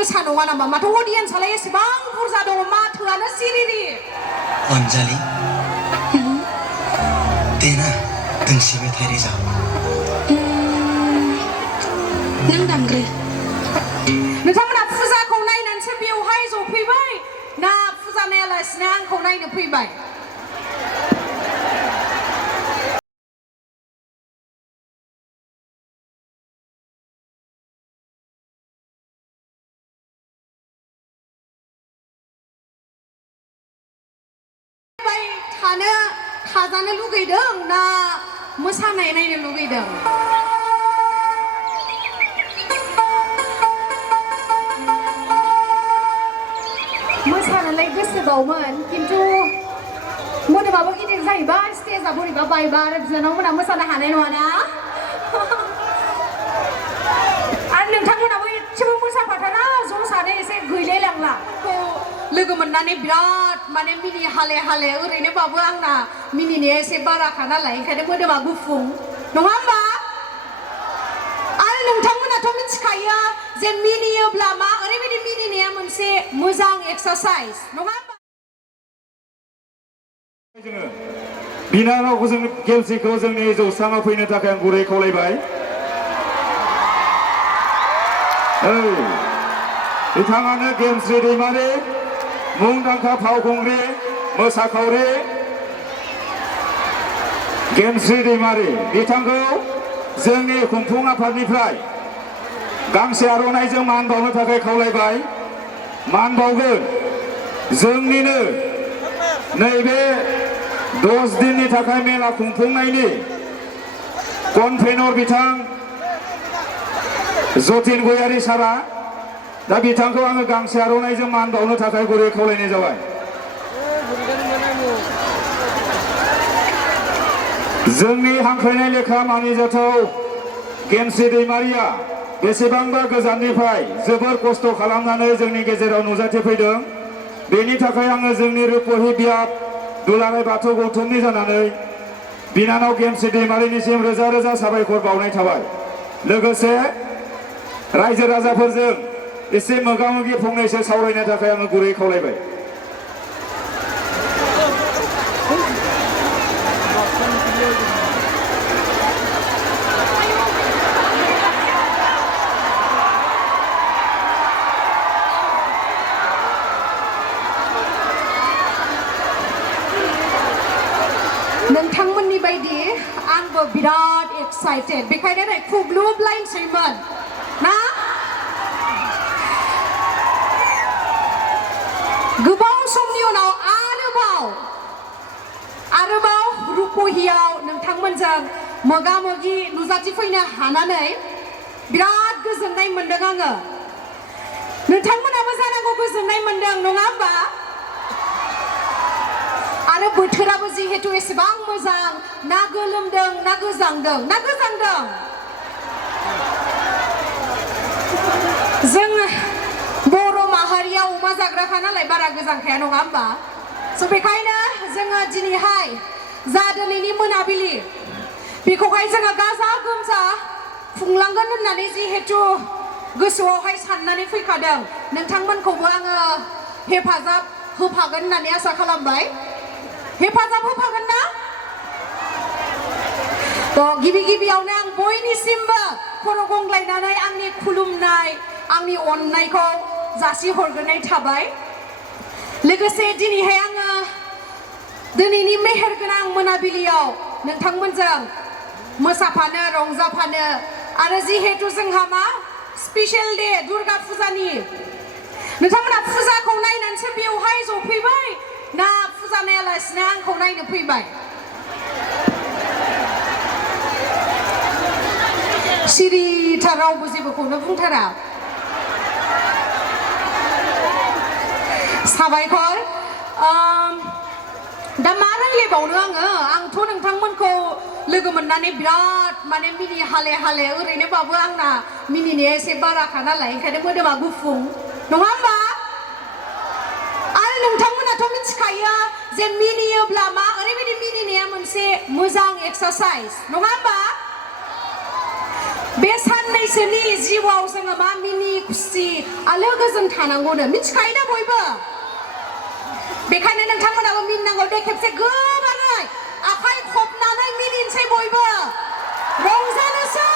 गोसा नङा नामा माथो अडियेन्सआलाय एसेबां बुरजा दङ माथोआनो सिरिरि अनजालि देना दोंसे मेथाइ रोजाब नों दामग्रो नोंथांमोना फुजाखौ नायनानैसो बेवहाय जफैबाय ना फुजा नायालासिनो आंखौ नायनो फैबाय थाजानो लुगैदों ना मोसानाय नायनो लुगैदों मोसानोलाय गोसोबावमोन खिन्थु मोदोमाबो गिदिर जाहैबाय स्टेजआ बोरैबा बायबा आरो बिनानावमोना मोसानो हानाय नङाना आरो नोंथांमोनाबो एसेबो मोसाफाथारा ज' सानै एसे गैलायलांला लोगो मोननानै बिराद माने मिनि हाले हाले ओरैनोबाबो आंना मिनिनाया एसे बाराखा नालाय ओंखायनो मोदोमा गुफुं नङा होमबा आरो नोंथांमोनाथ' मिथिखायो जे मिनियोब्ला मा ओरैबायदि मिनिनाया मोनसे मोजां एक्सारसाइज नङा होमबा जोङो बिनानावखौ जों गेमस्रिखौ जोंनि जौस्राङाव फैनो थाखाय आं गुरै खावलायबाय बिथाङानो GemsriDaimari मुंदांखा फावखुंग्रि मोसाखावरि GemsriDaimari बिथांखौ जोंनि खुंफुं आफादनिफ्राय गांसे आर'नाइजों मान बावनो थाखाय खावलायबाय मान बावगोन जोंनिनो नैबे 10 दिननि थाखाय मेला खुंफुंनायनि कनभेनर बिथां जतिन गयारि सारा दा बिथांखौ आङो गांसे आर'नाइजों मान बावनो थाखाय गुरै खावलायनाय जाबाय जोंनि हांख्रायनाय लेखा मानिजाथाव GemsriDaimariया बेसेबांबा गोजाननिफ्राय जोबोर खस्थ' खालामनानै जोंनि गेजेराव नुजाथिफैदों बेनि थाखाय आङो जोंनि रुपहि बियाब दुलाराय बाथौ गौथुमनि जानानै बिनानाव GemsriDaimariनिसिम रोजा रोजा साबायखर बावनाय थाबाय लोगोसे रायजो राजाफोरजों एसे मोगा-मोगि फंनैसो सावरायनो थाखाय आङो गुरै खावलायबाय नोंथांमोननि बायदि आंबो बिराद एक्साइटेड बेखायनो नै खुग्लुबलायनोसैमोन ना गोबाव समनि उनाव आरोबाव रुपहियाव नोंथांमोनजों मोगा-मोगि नुजाथिफैनो हानानै बिराद गोजोननाय मोनदों आङो नोंथांमोनाबो जानांगौ गोजोननाय मोनदों नङा होमबा आरो बोथोराबो जिहेतु एसेबां मोजां ना गोलोमदों ना गोजांदों जों बर' माहारिया अमा जाग्राखा नालाय बारा गोजांखाया नङा होमबा स' बेखायनो जोङो दिनैहाय जा दिनैनि मोनाबिलि बेखौहाय जोङो गाजा गोमजा खुंलांगोन होननानै जिहेतु गोसोआवहाय साननानै फैखादों नोंथांमोनखौबो आङो हेफाजाब होफागोन होननानै आसा खालामबाय हेफाजाब होफागोन ना गिबियावनो आं बयनिसिमबो खर' गंग्लायनानै आंनि खुलुमनाय आंनि अननायखौ जासिहरग्रोनाय थाबाय लोगोसे दिनैहाय आङो दिनैनि मेहेरगोनां मोनाबिलियाव नोंथांमोनजों मोसाफानो रंजाफानो आरो जिहेतु जोंहा मा स्पेशेल डे दुर्गा फुजानि नोंथांमोना फुजाखौ नायनानैसो बेवहाय जफैबाय ना फुजा नायालासिनो आंखौ नायनो फैबाय सिरिथार रावबो जेबोखौनो बुंथारा साबायखर दा मा रायलायबावनो आंथ' नोंथांमोनखौ लोगो मोननानै बिराद माने मिनि हाले हाले ओरैनोबाबो आंना मिनिनाया एसे बाराखा नालाय ओंखायनो मोदोमा गुफुं नङा होमबा आरो नोंथांमोनाथ' मिथिखायो जे मिनियोब्ला मा ओरैबायदि मिनिनाया मोनसे मोजां एक्सारसाइज नङा होमबा बे साननैसोनि जिउआव जोङो मा मिनि खुसि आलो गोजोन थानांगौनो मिथिखायोना बयबो बेखायनो नोंथांमोनाबो मिनिनांगौ दे खेबसे गोबारै आखाइ खबनानै मिनिनोसै बयबो रंजानोसै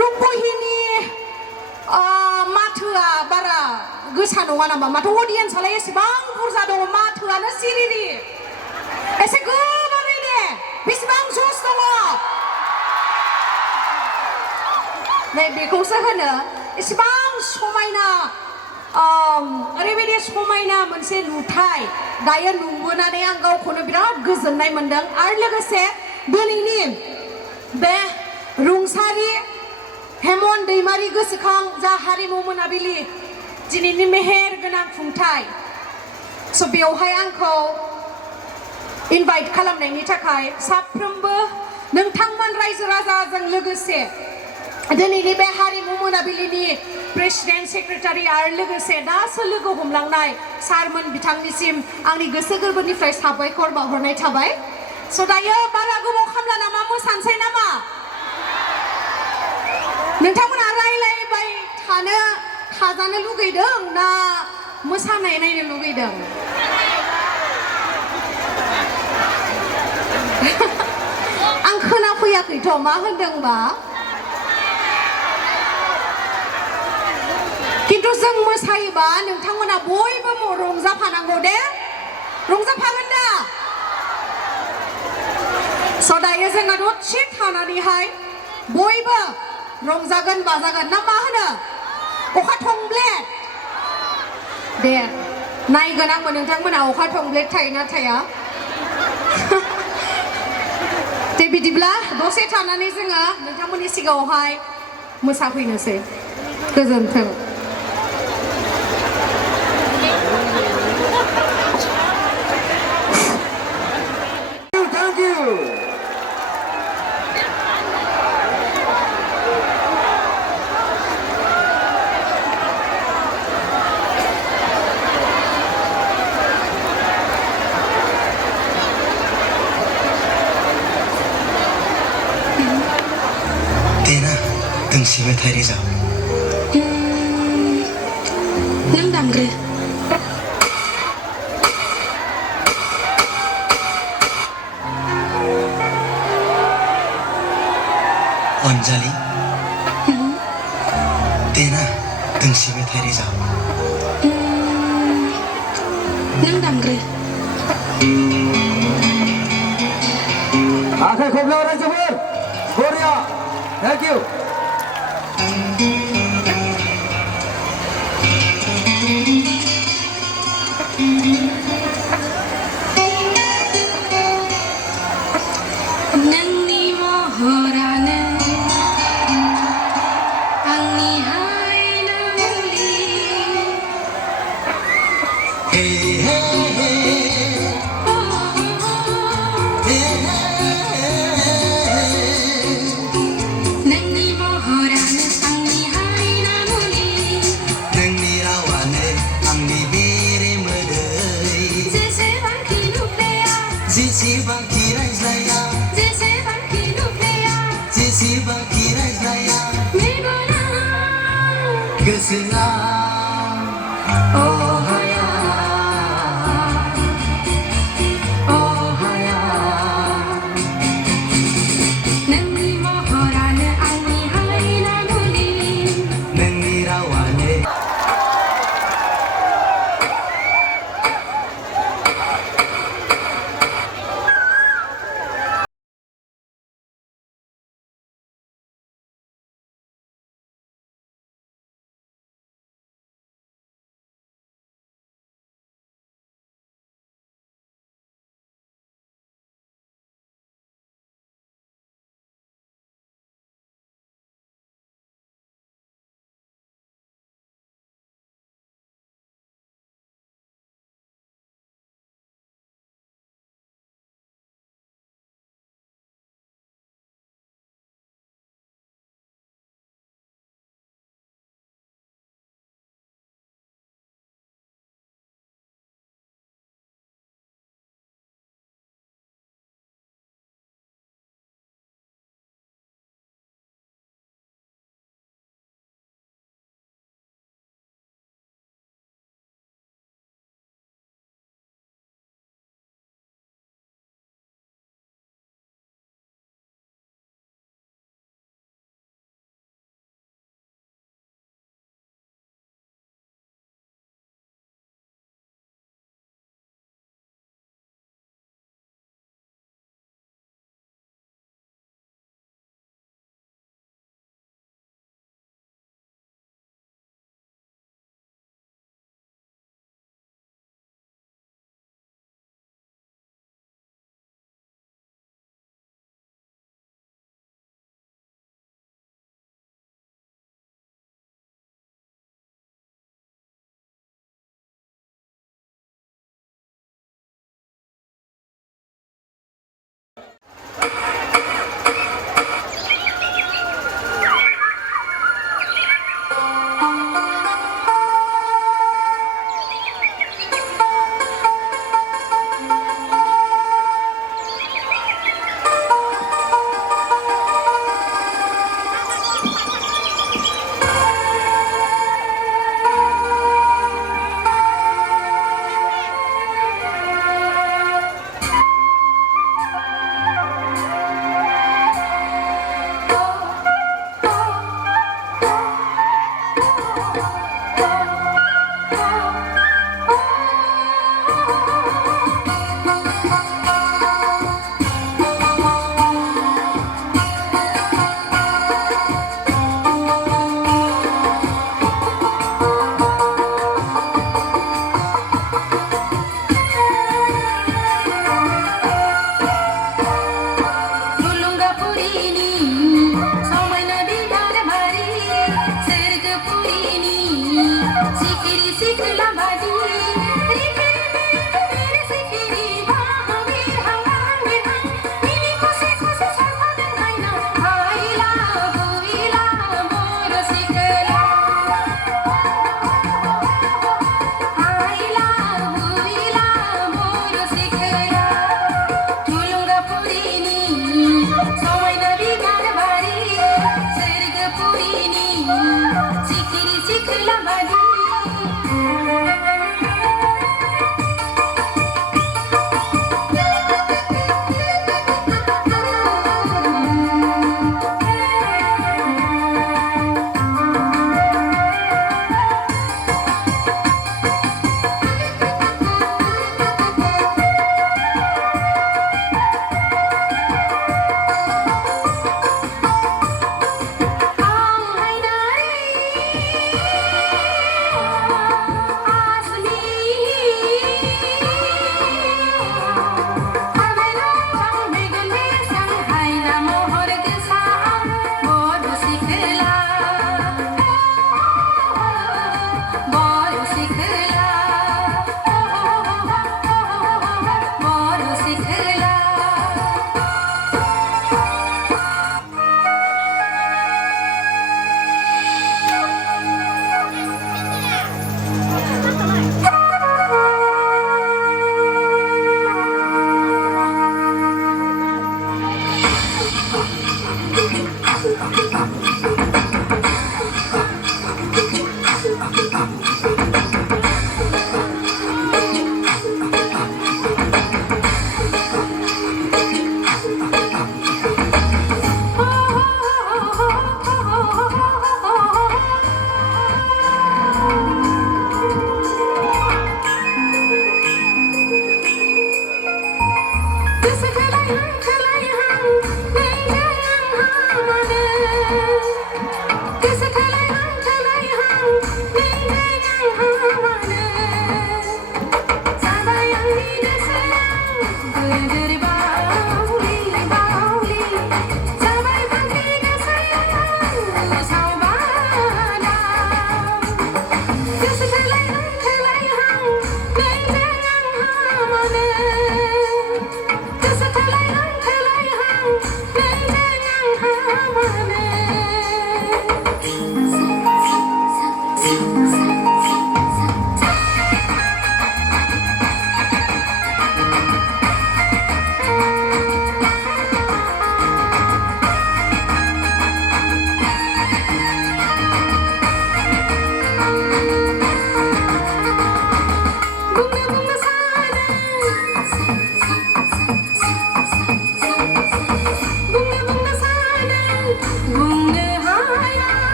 रुपहिनि माथोआ बारा गोसा नङा नामा माथो अडियेन्सआलाय एसेबां बुरजा दङ माथोआनो सिरिरि एसे गोबारै दे बेसेबां जस दङ नै बेखौसो होनो एसेबां समायना ओरैबायदि समायना मोनसे नुथाय दायो नुबोनानै आं गावखौनो बिराद गोजोननाय मोनदों आरो लोगोसे दिनैनि बे रुंसारि हेमन दैमारि गोसोखां जा हारिमु मोनाबिलि दिनैनि मेहेर गोनां खुंथाय स' बेवहाय आंखौ इनभाइट खालामनायनि थाखाय साफ्रोमबो नोंथांमोन रायजो राजाजों लोगोसे दिनैनि बे हारिमु मोनाबिलिनि प्रेसिडेन्ट सेक्रेटारि आरो लोगोसे दासो लोगो हमलांनाय सारमोन बिथांनिसिम आंनि गोसो गोरबोनिफ्राय साबायखर बावहरनाय थाबाय स' दायो बारा गोबाव खामला नामा मोसानोसै नामा नोंथांमोना रायलायबाय थाजानो लुगैदों ना मोसानाय नायनो लुगैदों आं खोनाफैयाखैथ' मा होनदोंबा खिन्थु जों मोसायोबा नोंथांमोना बयबो रंजाफानांगौ दे रंजाफागोन दा स' दायो जोङो दसे थानानैहाय बयबो रंजागोन बाजागोन ना मा होनो अखा थंब्लेट दे नायगोन आंबो नोंथांमोना अखा थंब्लेट थायोना थाया दे बिदिब्ला दसे थानानै जोङो नोंथांमोननि सिगाङावहाय मोसाफैनोसै गोजोन्थों Thank you. तेना दोंसे मेथाइ रोजाब नों दामग्रो अनजालि तेना दोंसे मेथाइ रोजाब नों दामग्रो आखाइ खबलाव रायजोफोर बरिया थेंक इउ नोंनि महरानो आंनि हायना मुलि नोंनि महरानो आंनि हायना मुलि नोंनि रावानो आंनि बेरे मोदै जेसेबांखि नुफ्लेया जेसेबांखि रायज्लाया जेसेबांखि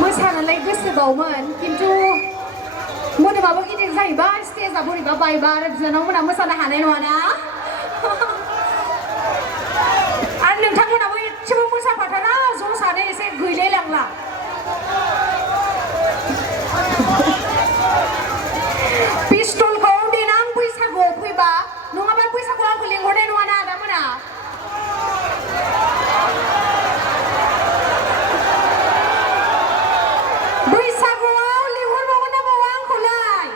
मोसानोलाय गोसोबावमोन खिन्थु मोदोमाबो गिदिर जाहैबाय स्टेज स्टेजा बोरैबा बायबा आरो बिनानावमोना मोसानो हानाय नङाना आरो नोंथांमोनाबो एसेबो मोसाफाथारा ज' सानै एसे गैलायलांला पिस्टलखौ देनां बैसागुआव फैबा नङाबा बैसागुआव आंखौ लेंहरनाय नङाना आदामोना बैसागुआव लिंहरबावगोन ना बावा आंखौलाय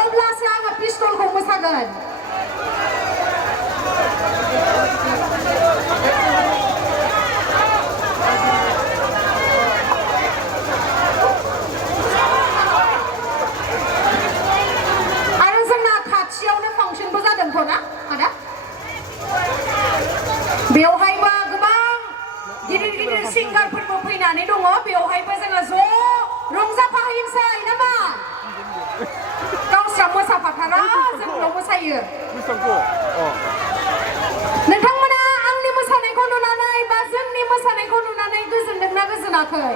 अब्लासो आङो पिस्टलखौ मोसागोन आरो जोंना खाथियावनो फांसनबो जादोंथ' ना आदा बेवहायबो गोबां गिदिर गिदिर सिंगारफोरबो फैनानै दङ बेवहायबो जोङो ज' रंजाफाहैनोसै नामा गावस्रा मोसाफाथारा जोंल' मोसायो नोंथांमोना आंनि मोसानायखौ नुनानै बा जोंनि मोसानायखौ नुनानै गोजोनदोंना गोजोनाखै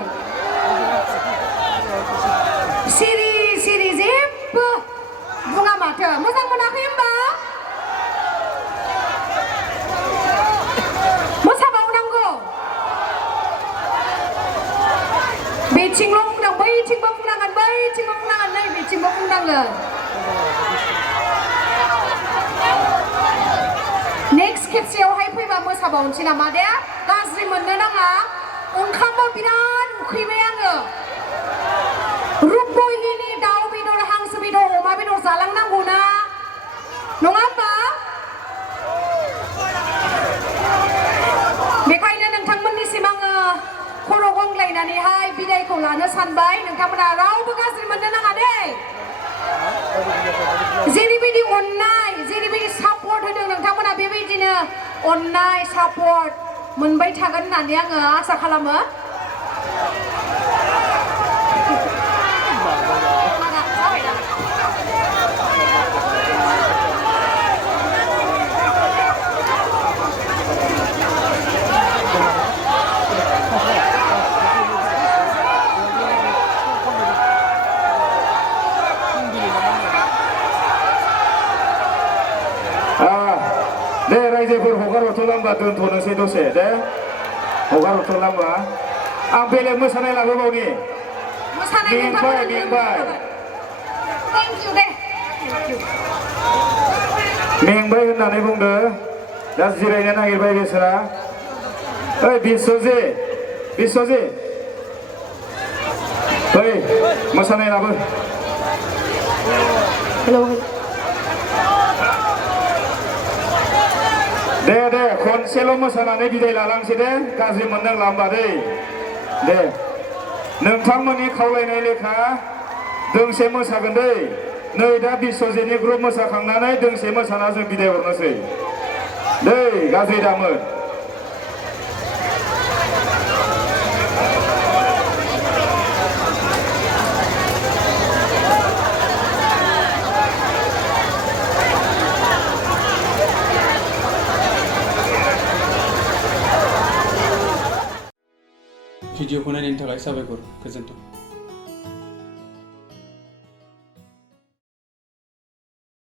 सिरि सिरि जेबो बुङा माथो मोजां मोनाखै होमबा मोसाबावनांगौ बेथिंल' बुंदों बैथिंबो बुंनांगोन बैथिंबो बुंनांगोन नै बेथिंबो बुंनांगोन नेक्स्ट खेबसेयावहाय फैबा मोसाबावनोसै नामा दे गाज्रि मोननो नाङा ओंखामबो बिराद उखैबाय आङो रुपहिनि दाउ बेदर हांसो बेदर अमा बेदर जालांनांगौ ना नङा होमबा बेखायनो नोंथांमोननिसिम आङो खर' गंग्लायनानैहाय बिदायखौ लानो सानबाय नोंथांमोना रावबो गाज्रि मोननो नाङा दे जेरैबायदि अननाय जेरैबायदि सापर्ट होदों नोंथांमोना बेबायदिनो अननाय सापर्ट मोनबाय थागोन होननानै आङो आसा खालामो दे रायजोफोर हगार हरथ'ला होमबा दोनथ'नोसै दसे दे हगार हरथ'ला होमबा आं बेलेग मोसानाय लाबोबावनि मेंबाय मेंबाय होननानै बुंदो दा जिरायनो नागिरबाय बिसोरा ओइ बिश्वजी ओइ मोसानाय लाबो दे खनसेल' मोसानानै बिदाय लालांसै दे गाज्रि मोननांला होमबा दे नोंथांमोननि खावलायनाय लेखा दोंसे मोसागोन दै नै दा बिश्वजितनि ग्रुप मोसाखांनानै दोंसे मोसाना जों बिदाय हरनोसै दै गाज्रि दामोन भिडिअखौ नायनायनि थाखाय साबायखर गोजोन्थों।